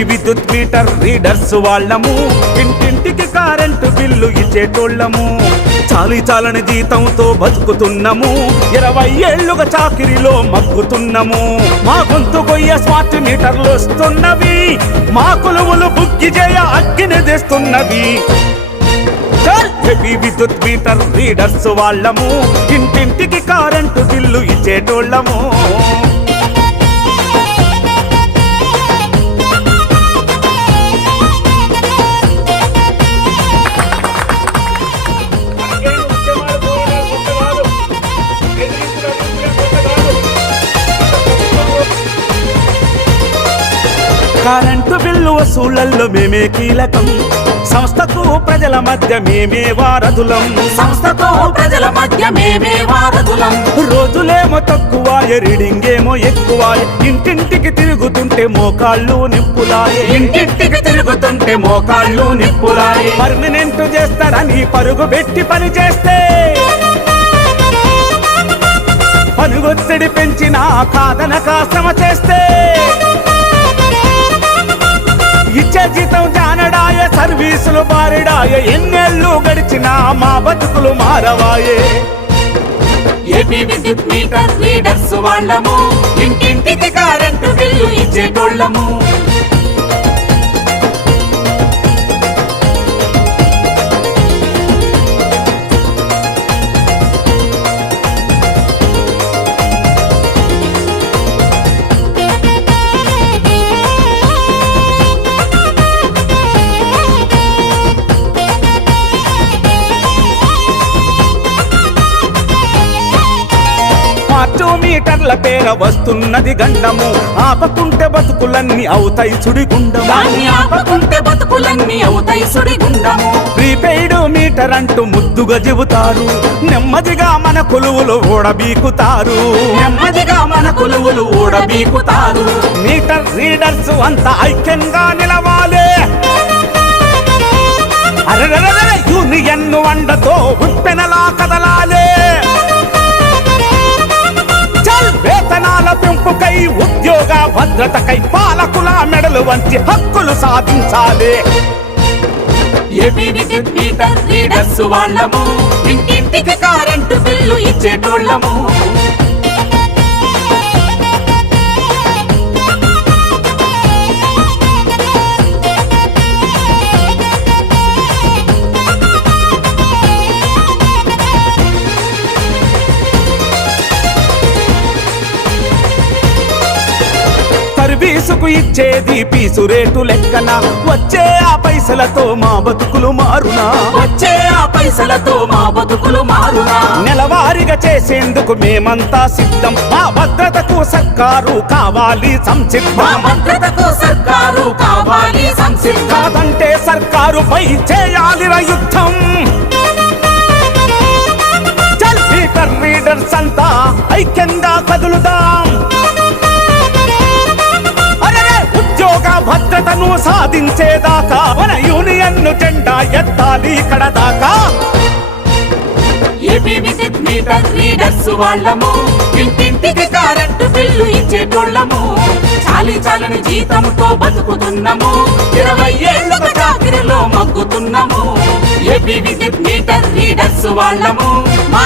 విద్యుత్ meter readers వాళ్ళము. ఇంటింటికి కరెంటు బిల్లు ఇచ్చేటోళ్ళము. చాలి చాలని జీతంతో బతుకుతున్నాము. ఇరవై ఏళ్ళుగా చాకిరిలో మగ్గుతున్నాము. మా గొంతు కొయ్య స్మార్ట్ మీటర్లు వస్తున్నవి. మా కొలువులు బుక్కి చేయ అగ్గిని తెస్తున్నవి. హెవీ విద్యుత్ మీటర్ రీడర్స్ వాళ్ళము. ఇంటింటికి కరెంటు బిల్లు ఇచ్చేటోళ్ళము. కరెంటు బిల్లు వసూళ్ళలో మేమే కీలకం. సంస్థకు ప్రజల మధ్య మేమే వారధులం. సంస్థతో ప్రజల మధ్య మేమే వారధులం. రోజులేమో తక్కువ రీడింగ్ ఏమో ఎక్కువ ఇంటింటికి తిరుగుతుంటే మోకాళ్ళు నిప్పులాయే. ఇంటింటికి తిరుగుతుంటే మోకాళ్ళు నిప్పులాయి. పర్మనెంట్ చేస్తారని పరుగు పెట్టి పని చేస్తే. పనుగొత్తిడి పెంచిన కాదనక శ్రమ చేస్తే. జీతం జానడాయ సర్వీసులు బారిడాయ ఎన్నెళ్ళు గడిచినా మా బతుకులు మారవాయే. ఏపీ విద్యుత్ మీటర్ లీడర్స్ వాళ్ళము ఇంటింటికి కరెంటు బిల్లు ఇచ్చేటోళ్ళము. మీటర్ల పేర వస్తున్నది గండము. ఆపకుంటే బతుకులన్నీ అవుతాయి చుడిగుండము దాన్ని ఆపకుంటే బతుకులన్నీ అవుతాయి సుడిగుండము. ప్రీపెయిడ్ మీటర్ అంటూ ముద్దుగా చెబుతారు. నెమ్మదిగా మన కొలువులు ఓడబీకుతారు. నెమ్మదిగా మన కొలువులు ఊడబీకుతారు మీటర్ రీడర్స్ అంతా ఐక్యంగా నిలవాలి. అరెరెరెరె, యూనియన్ వండతో ఉప్పెనలా కదలాలి. మెడలు హక్కులు సాధించాలి. ఏపీ విద్యుత్ మీటర్ లీడర్స్ వాళ్ళము. ఇంటింటికి కరెంటు బిల్లు ఇచ్చేటోళ్ళము. సర్వీసుకు ఇచ్చేది పీసు రేటు లెక్కన. వచ్చే ఆ పైసలతో మా బతుకులు మారునా? వచ్చే ఆ పైసలతో మా బతుకులు మారునా? నెలవారీగా చేసేందుకు మేమంతా సిద్ధం. మా భద్రతకు సర్కారు కావాలి సంసిద్ధం. భద్రతకు సర్కారు కావాలి సంసిద్ధం. కాదంటే సర్కారుపై చేయాలి యుద్ధం. రీడర్స్ అంతా ఐక్యంగా కదులుదాం? భద్రతను సాధించేదాకా మన యూనియన్ జెండా ఎత్తాలి ఇక్కడ దాకా. ఏపీ విద్యుత్ మీటర్ రీడర్స్ వాళ్ళము. ఇంటింటికి కరెంటు బిల్లు ఇచ్చేటోళ్ళము. చాలి చాలని జీతంతో బతుకుతున్నాము. ఇరవై ఏళ్ళుగా చాకిరిలో మగ్గుతున్నాము. ఏపీ విద్యుత్ మీటర్ రీడర్స్ వాళ్ళము. మా